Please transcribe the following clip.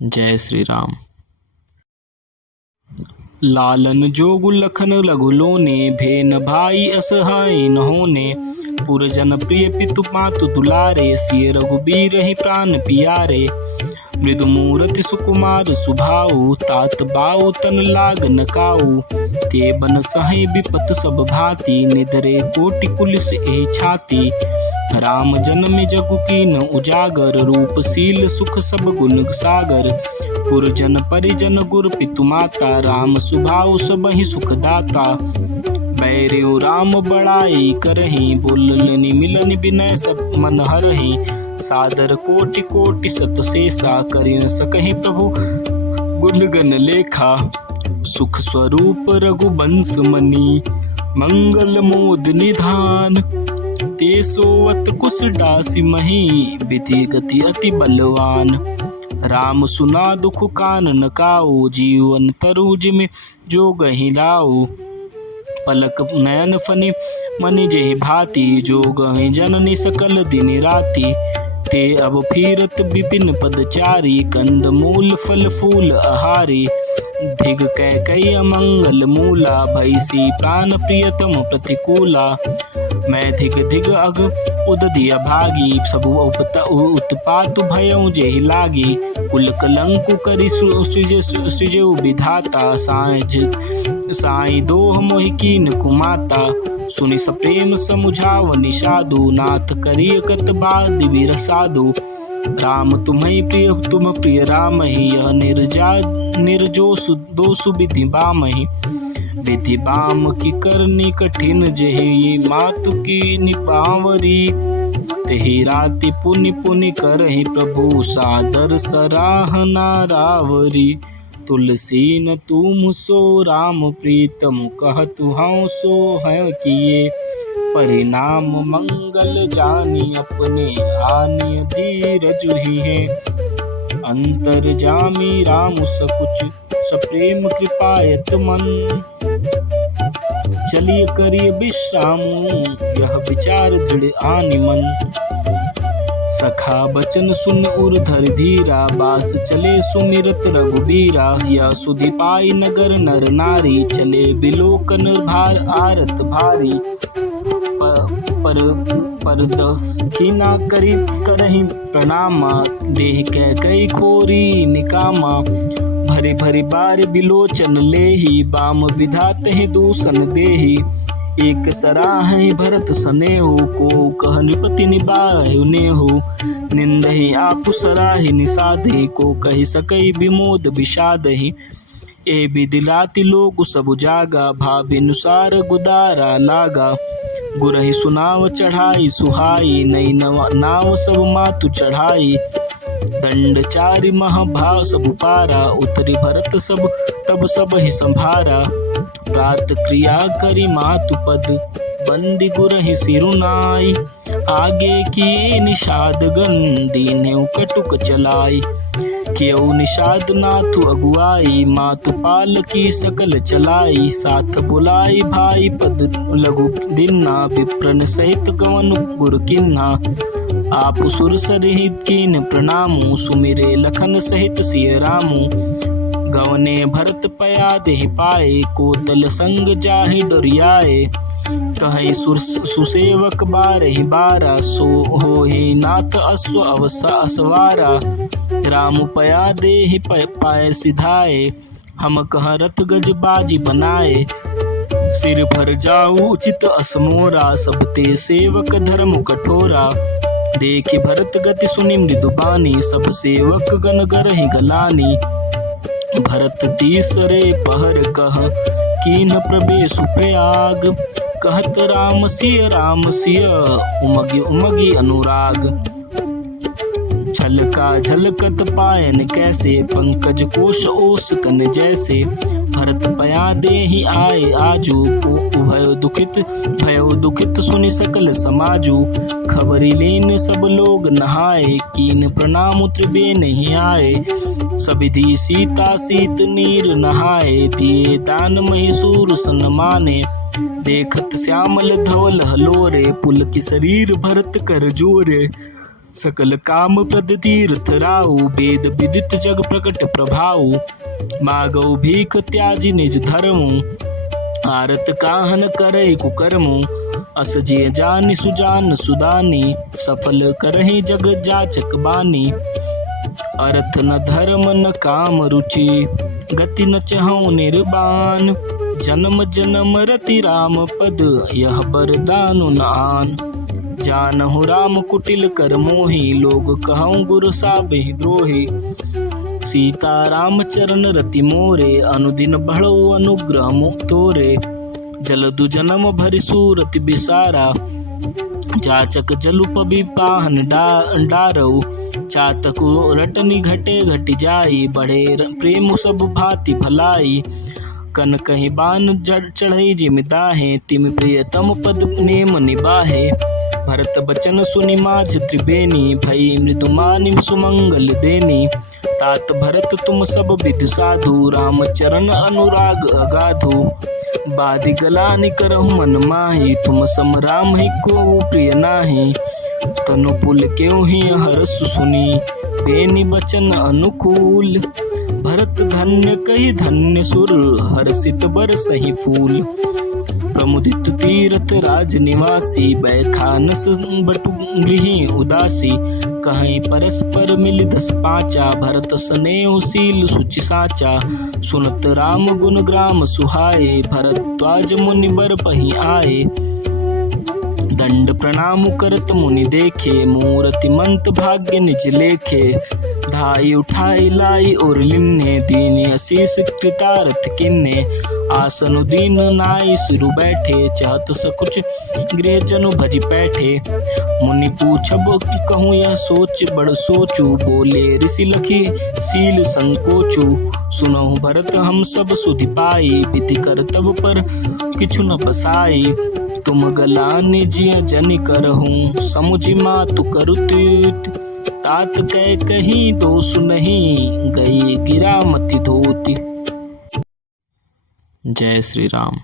जय श्री राम। लालन जोगु लखन लघु लोने, भेन भाई असहाय न होने। पुरजन प्रिय पितु मातु दुलारे, सिय रघुबीर ही प्राण पियारे। मृदु मूरति सुकुमार सुभाऊ, तात बाऊ तन लाग न काऊ। ते बन सहे विपत सब भांति, निदरे कोटि कुलिस एहि छाती। राम जन्म जगु कीन उजागर, रूप शील सुख सब गुण सागर। पुरजन परिजन गुर पितु माता, राम सुभाऊ सबहि सुख दाता। बैरियो राम बड़ाई करहि, बोलनि मिलन बिनय सब मन हरहि। सादर कोटि कोटि सत शेषा, करि न सकहि प्रभु गुण गण लेखा। सुख स्वरूप रघुवंश मनि, मंगल मोद निधान। ते सोवत कुश डासी मही, विधि गति अति बलवान। राम सुना दुख कान न काऊ, जीवन तरु जिमि जोगहि लाऊ। पलक नयन फनि मनि जेहि भांति, जोगहि जननी सकल दिन राति। ते अब फिरत विपिन पदचारी, कंद मूल फल फूल आहारी। धिग कैकई अमंगल मूला, भैसी प्राण प्रियतम प्रतिकूला। मैं धिग धिग अग उदधि अभागी, सबु उत्पातु भयउ जेहि लागी। कुल कलंकु करि सृजउ विधाता, साई दोह मोहि कीन कुमाता। सुनि सप्रेम समुझाव निषादु, नाथ करिय कत बाद वीर साधु। राम तुम्हें प्रिय तुम प्रिय रामहि, यह निर्जोसु दोषु विधि बामहि। विधि बाम की करनी कठिन, जेहि मातु की निपावरी। तेहि राति पुनि पुनि करहि, प्रभु सादर सराहना रावरी। तुलसी न तुम सो राम प्रीतम, कहतु हऊँ सो है किए। परिणाम मंगल जानी, अपने आनिय धीरज ही है। अंतर जामी राम सकुच, सप्रेम कृपायत मन। चलिए करिए विश्रामु, यह विचार दृढ़ आनि मन। सखा बचन सुन उर्धर धीरा, बास चले सुमिरत रघुबीरा। यह सुधि पाई नगर नर नारी, चले बिलोकन भार आरत भारी। पर दखिना करहि प्रणामा, देह कैकई खोरी निकामा। भरी भरी बार बिलोचन लेहि, बाम विधाते दूषण देहि। एक सराहि भरत सनेहु, को कह नृपति निबाहु नेहु। निंदहि आपु सराहि निषादहि, को कहि सकई विमोद विषादहि। ए बिदिलाति लोग सब जागा, भाविनुसार गुदारा लागा। गुरहि सुनाव चढ़ाई सुहाई, नई नाव सब मातु चढ़ाई। दंड चारि महाभाव सब पारा, उतरी भरत सब तब सब ही संभारा। प्रात क्रिया करी मातु पद, बंदी गुरहि सिरुनाई। आगे किए निषाद गण, दीन्हु कटुक चलाई। कियउ निषाद नाथु अगुआई, मातु पाल की सकल चलाई। साथ बुलाई भाई पद लघु दिन्ना, विप्रन सहित गवन गुर किन्हा। आप सुर सरिहित कीन प्रणामु, सुमिरे लखन सहित सिय रामु। गवने भरत पया देहि पाए, कोतल संग जाहि डोरियाए। कहि सुसेवक बारहि बारा, सो होहि नाथ अश्व असवारा। राम पया देहि पाए सिधाए, हम कह रथ गज बाजी बनाए। सिर भर जाऊ उचित असमोरा, सब ते सेवक धर्म कठोरा। देखि भरत गति सुनि मृदु बानी, सब सेवक गण गरहि गलानी। भरत तीसरे पहर कह, कीन प्रवेशु प्रयाग। कहत राम सिय, उमगी उमगी अनुराग। झलका झलकत पायन कैसे, पंकज कोश ओस कन जैसे। भरत पया देहि आए आजू, भयो दुखित सुनि सकल समाजू। खबरि लीन सब लोग नहाए, कीन प्रणाम त्रिबेन ही आए। सबिधि सीता सीत नीर नहाए, दिए दान महिषूर सन माने। देखत श्यामल धवल हलोरे, पुलक शरीर भरत कर जोरे। सकल काम प्रद तीर्थ राउ, वेद विदित जग प्रकट प्रभाउ। मागौ भीख त्याजी निज धर्मु, आरत काहन करे कुकर्मु। अस जिय जानि सुजान सुदानी, सफल करहि जग जाचक बानी। अर्थ न धर्म न काम रुचि, गति न चहु निर्बान। जन्म जन्म रति राम पद, यह बरदानु न आन। जानहु राम कुटिल कर मोहि, लोग कहऊँ गुरु साबिहि द्रोही। सीता राम चरण रति मोरे, अनुदिन बढ़ऊ अनुग्रह तोरे। जलदु जन्म भरि सूरति बिसारा, जाचक जलु पबि पाहन डारऊ। चातकु रटनी घटे घटि जाई, बढ़े प्रेम सब भांति भलाई। कन कहीं बान चढ़ई जिम दाहे, तिम प्रियतम पद नेम निबाहे। भरत बचन सुनि माझ त्रिबेनी, भई मृदु मानि सुमंगल देनी। तात भरत तुम सब विधि साधु, राम चरण अनुराग अगाधु। बादि गलानि करहु मन माहि, तुम सम राम ही को प्रिय नाही। तनु पुल क्यों ही हरसु सुनी, बेनी बचन अनुकूल। भरत धन्य कही धन्य सुर, हर्षित बरसहि फूल। प्रमुदित तीरथ राज निवासी, बैखानस बटु गृही उदासी। कहीं परस्पर मिल दस पाचा, भरत स्नेह शील सुचि साचा। सुनत राम गुण ग्राम सुहाए, भरद्वाज मुनि बर पही आए। दंड प्रणाम करत मुनि देखे, मूरति मंत भाग्य निज लेखे। धाई उठाई लाई और लिन्ने, दीनी असीस कृतारथ किन्ने। आसनु दीन नाई सिरु बैठे, चाहत सकुच गृह जनु भजि पैठे। मुनि पूछब कहूँ यह सोच, बड़ सोचू बोले ऋषि लखी सील संकोचू। सुनहु भरत हम सब सुधि पाई, विधि करतब पर किछु न बसाई। तुम गलानि जिय जनि करहूँ, समुझि मातु करुत। तात कह कहीं दोष नहीं, गई गिरा मति धोती। जय श्री राम।